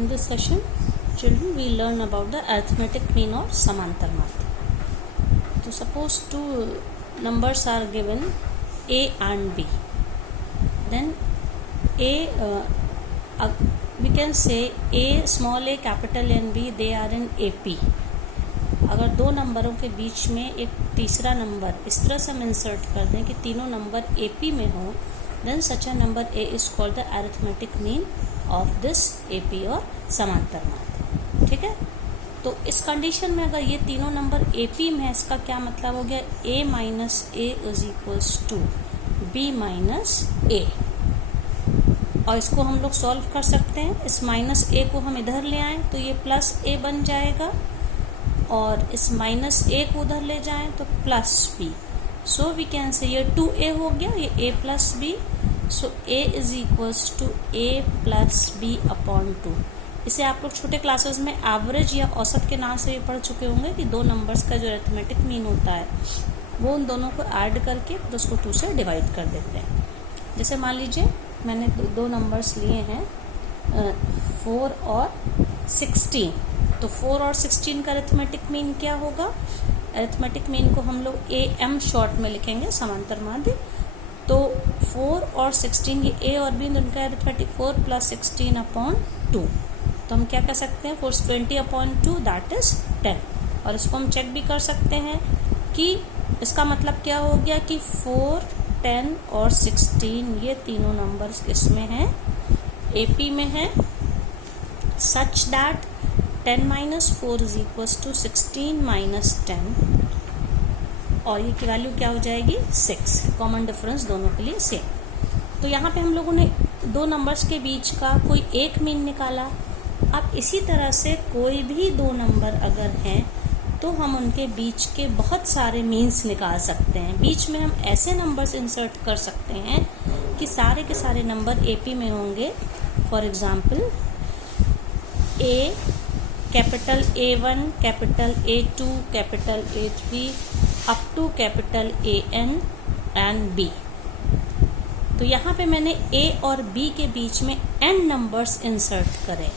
In this session, children, we learn about the arithmetic mean or Samantar Madh. So suppose two numbers are given A and B. Then we can say A, small a, capital N, B, they are in AP. अगर दो नंबरों के बीच में एक तीसरा number इस तरह से हम इंसर्ट कर दें कि तीनों नंबर AP में हो, then such a number A is called the arithmetic mean of this AP और समांतर माध्य. ठीक है, तो इस कंडीशन में अगर ये तीनों नंबर AP में है, इसका क्या मतलब हो गया, A minus A is equals to B minus A. और इसको हम लोग सॉल्व कर सकते हैं. इस माइनस A को हम इधर ले आएं तो ये प्लस A बन जाएगा, और इस माइनस A को उधर ले जाएं तो plus B. So we can say ये 2A हो गया, ये A plus B. So A is equals to A plus B upon 2. इसे आप लोग छोटे क्लासेस में एवरेज या औसत के नाम से भी पढ़ चुके होंगे कि दो नंबर्स का जो अरिथमेटिक मीन होता है वो उन दोनों को ऐड करके फिर उसको 2 से डिवाइड कर देते हैं. जैसे मान लीजिए मैंने दो नंबर्स लिए हैं 4 और 16. तो 4 और 16 का अरिथमेटिक मीन क्या होगा, अरिथमेटिक मीन को हम लोग AM शॉर्ट में लिखेंगे, समांतर माध्य. तो 4 और 16 ये A और B उनका अरिथमेटिक 4 प्लस 16 अपॉन 2. तो हम क्या कर सकते हैं, 420 अपॉन 2 दैट इज 10. और इसको हम चेक भी कर सकते हैं कि इसका मतलब क्या हो गया कि 4, 10 और 16 ये तीनों नंबर्स किसमें हैं, AP में हैं, such that 10 minus 4 is equals to 16 minus 10, और ये की वैल्यू क्या हो जाएगी 6. कॉमन डिफरेंस दोनों के लिए सेम. तो यहाँ पे हम लोगों ने दो नंबर्स के बीच का कोई एक मीन निकाला. अब इसी तरह से कोई भी दो नंबर अगर हैं तो हम उनके बीच के बहुत सारे मीन्स निकाल सकते हैं. बीच में हम ऐसे नंबर्स इंसर्ट कर सकते हैं कि सारे के सारे नंबर AP में होंगे. For example A, capital A1, capital A2, capital A3 up to capital AN and B. तो यहाँ पे मैंने A और B के बीच में n नंबर्स इंसर्ट करें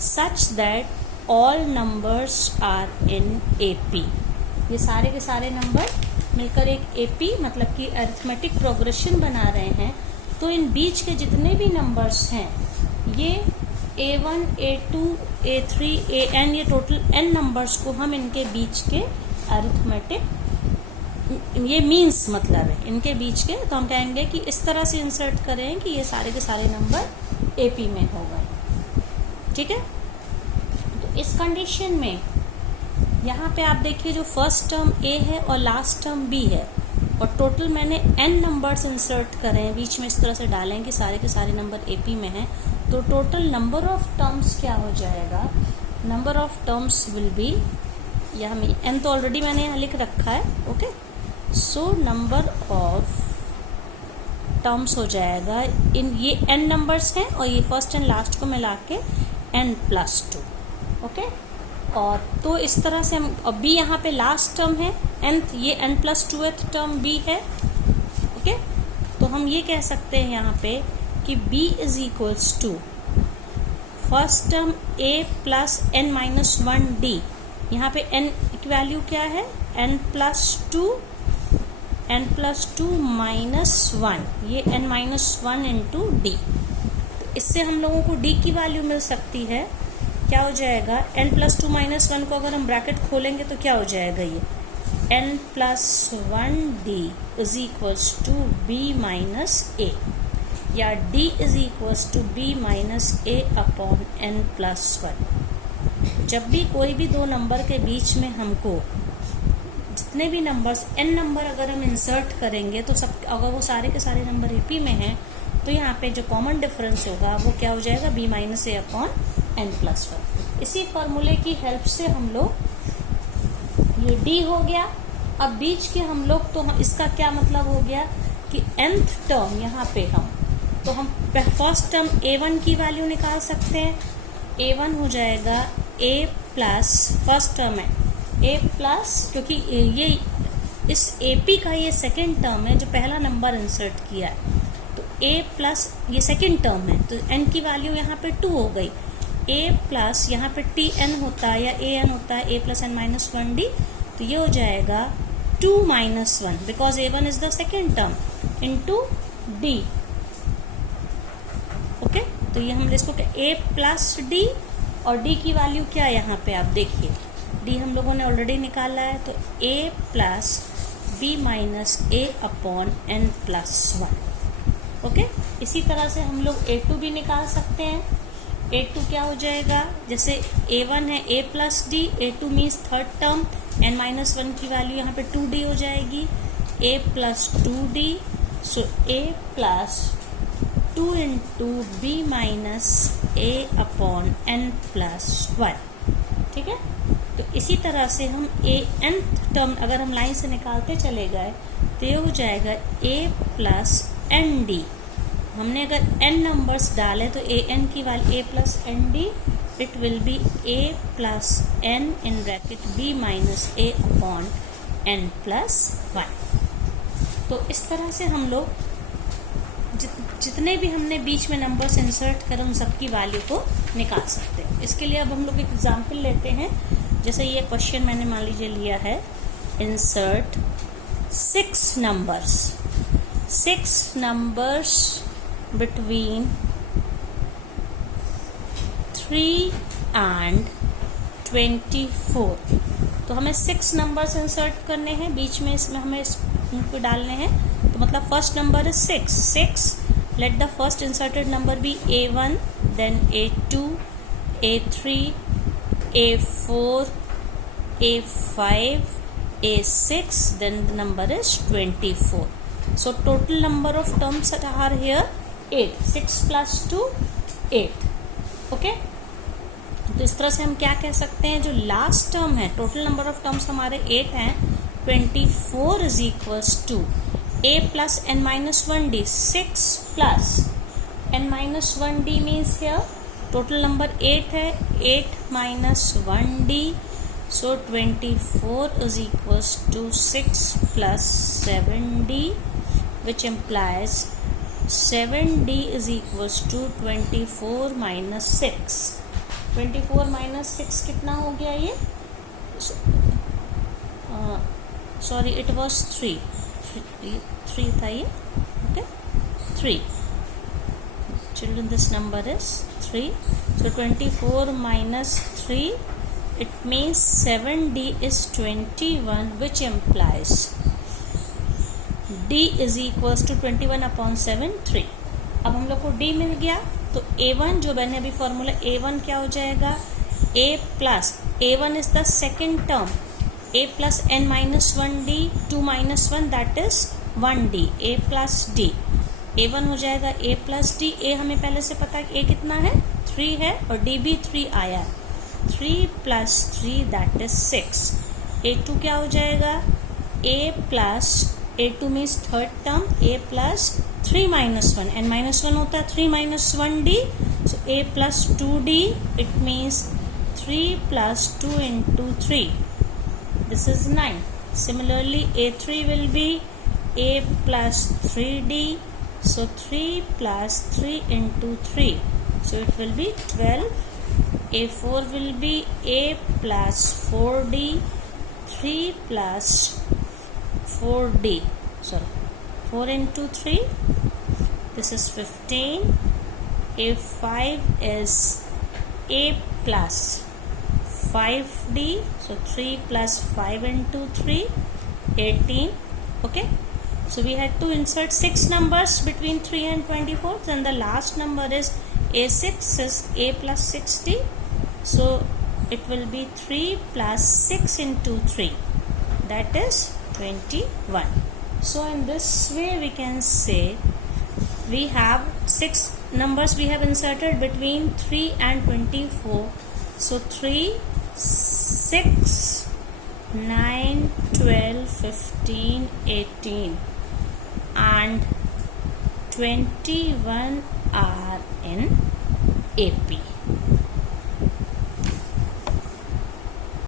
such that all numbers are in AP. ये सारे के सारे नंबर मिलकर एक AP मतलब कि अरिथमेटिक प्रोग्रेशन बना रहे हैं. तो इन बीच के जितने भी नंबर्स हैं ये A1, A2, A3, AN, ये टोटल n नंबर्स को हम इनके बीच के अरिथमेटिक, ये मीन्स मतलब है इनके बीच के, तो हम कहेंगे कि इस तरह से इंसर्ट करें कि ये सारे के सारे नंबर AP में हो गए. ठीक है, तो इस कंडीशन में यहाँ पे आप देखिए जो फर्स्ट टर्म A है और लास्ट टर्म B है, और टोटल मैंने n नंबर्स इंसर्ट करें, बीच में इस तरह से डालें कि सारे के सारे नंबर AP में हैं. तो टोटल नंबर ऑफ टर्म्स क्या हो जाएगा, number of terms will be, यहाँ में n तो ऑलरेडी मैंने यहाँ लिख रखा है. Okay, so number of terms हो जाएगा इन, ये n नंबर्स हैं और ये फर्स्ट एंड लास्ट को मिला के n प्लस 2. ओके, और तो इस तरह से हम, अब B यहाँ पे लास्ट टर्म है, nth, ये n plus 2th term B है. ओके, तो हम ये कह सकते हैं यहाँ पे कि B is equals to first term A plus n minus 1D. यहाँ पे n की वैल्यू क्या है, n प्लस 2 माइनस 1, ये n माइनस 1 इंटू D. तो इससे हम लोगों को D की वैल्यू मिल सकती है. क्या हो जाएगा, n प्लस 2 माइनस 1 को अगर हम ब्रैकेट खोलेंगे तो क्या हो जाएगा, ये n plus 1D is equals to B minus A, या D is equals to B minus A upon n plus 1. जब भी कोई भी दो नंबर के बीच में हमको जितने भी नंबर्स n नंबर अगर हम इंसर्ट करेंगे तो सब, अगर वो सारे के सारे नंबर AP में हैं तो यहाँ पे जो कॉमन डिफरेंस होगा वो क्या हो जाएगा, B minus A upon n plus 1. इसी फॉर्मूले की हेल्प से हम लोग, ये D हो गया. अब बीच के हम लोग, तो हम इसका क्या मतलब हो गया कि nth टर्म यहाँ पे हम फर्स्ट टर्म A1 की वैल्यू निकाल सकते हैं. A1 हो जाएगा A प्लस, फर्स्ट टर्म है A प्लस, क्योंकि ये इस AP का ये सेकेंड टर्म है जो पहला नंबर इंसर्ट किया है, तो A प्लस ये सेकेंड टर्म है, तो n की वैल्यू यहाँ पे 2 हो गई. a प्लस यहाँ पे टी एन होता है या ए एन होता है, a plus N minus 1d, तो ये हो जाएगा 2 minus 1 because a1 is the second term into d। Okay, तो ये हम इसको a प्लस डी, और d की वैल्यू क्या है यहाँ पे आप देखिए, d हम लोगों ने ऑलरेडी निकाला है, तो a plus b minus a upon n plus 1। Okay, इसी तरह से हम लोग a2 भी निकाल सकते हैं। a2 क्या हो जाएगा, जैसे a1 है a plus D, a2 means third term, n minus 1 की वैल्यू यहाँ पे 2d हो जाएगी, a plus 2d, so a plus 2 into B minus a upon n plus 1। ठीक है, तो इसी तरह से हम a nth टर्म अगर हम लाइन से निकालते चले गए तो ये हो जाएगा a प्लस एन डी। हमने अगर n नंबर्स डाले तो a n की value a plus N D, it will be a plus n in bracket b minus a upon n plus 1। तो इस तरह से हम लोग जितने भी हमने बीच में नंबर्स इंसर्ट करें उन सबकी वैल्यू को निकाल सकते हैं। इसके लिए अब हम लोग एक एग्जांपल लेते हैं। जैसे ये क्वेश्चन मैंने मान लीजिए लिया है, इंसर्ट 6 नंबर्स बिटवीन 3 and 24। तो हमें 6 नंबर्स इंसर्ट करने हैं, बीच में इसमें हमें इनको डालने हैं। तो मतलब first number is 6। Let the first inserted number be a1, then a2, a3, a4, a5, a6, then the number is 24. So total number of terms are here 8. 6 plus 2 8. Okay, तो इस तरह से हम क्या कह सकते हैं, जो लास्ट टर्म है, टोटल नंबर ऑफ टर्म्स हमारे 8 हैं, 24 is equals to a plus n minus 1d, 6 plus n minus 1d means here total number 8 है, 8 minus 1d, so 24 is equals to 6 plus 7d, which implies 7d is equals to 24 minus 6। 24 minus 6 कितना हो गया ये, sorry it was 3 था ये। Okay, 3 children, this number is 3। So 24 minus 3, it means 7d is 21, which implies d is equals to 21 upon 7, 3। अब हम लोग को d मिल गया, तो a1 जो मैंने अभी फॉर्मूला, a1 क्या हो जाएगा, a plus a1 is the second term, a plus n minus 1d, 2 minus 1 that is 1d, a plus d, a1 हो जाएगा a प्लस d। a हमें पहले से पता है a कितना है, 3 है, और d भी 3 आया, 3 प्लस 3 दैट इज 6। a2 क्या हो जाएगा, a plus a2 means third term, a plus 3 minus 1, n minus 1 होता है 3 minus 1d, so a plus 2d, it means 3 plus 2 into 3, this is 9. Similarly, a3 will be a plus 3d, so 3 plus 3 into 3, so it will be 12. a4 will be a plus 4d, 3 plus 4d, sorry, 4 into 3, this is 15. a5 is a plus 5d, so 3 plus 5 into 3, 18. Okay, so we had to insert 6 numbers between 3 and 24, then the last number is a6 is a plus 6d, so it will be 3 plus 6 into 3, that is 21. So in this way we can say we have 6 numbers we have inserted between 3 and 24. So 3, 6, 9, 12, 15, 18 and 21 are in AP.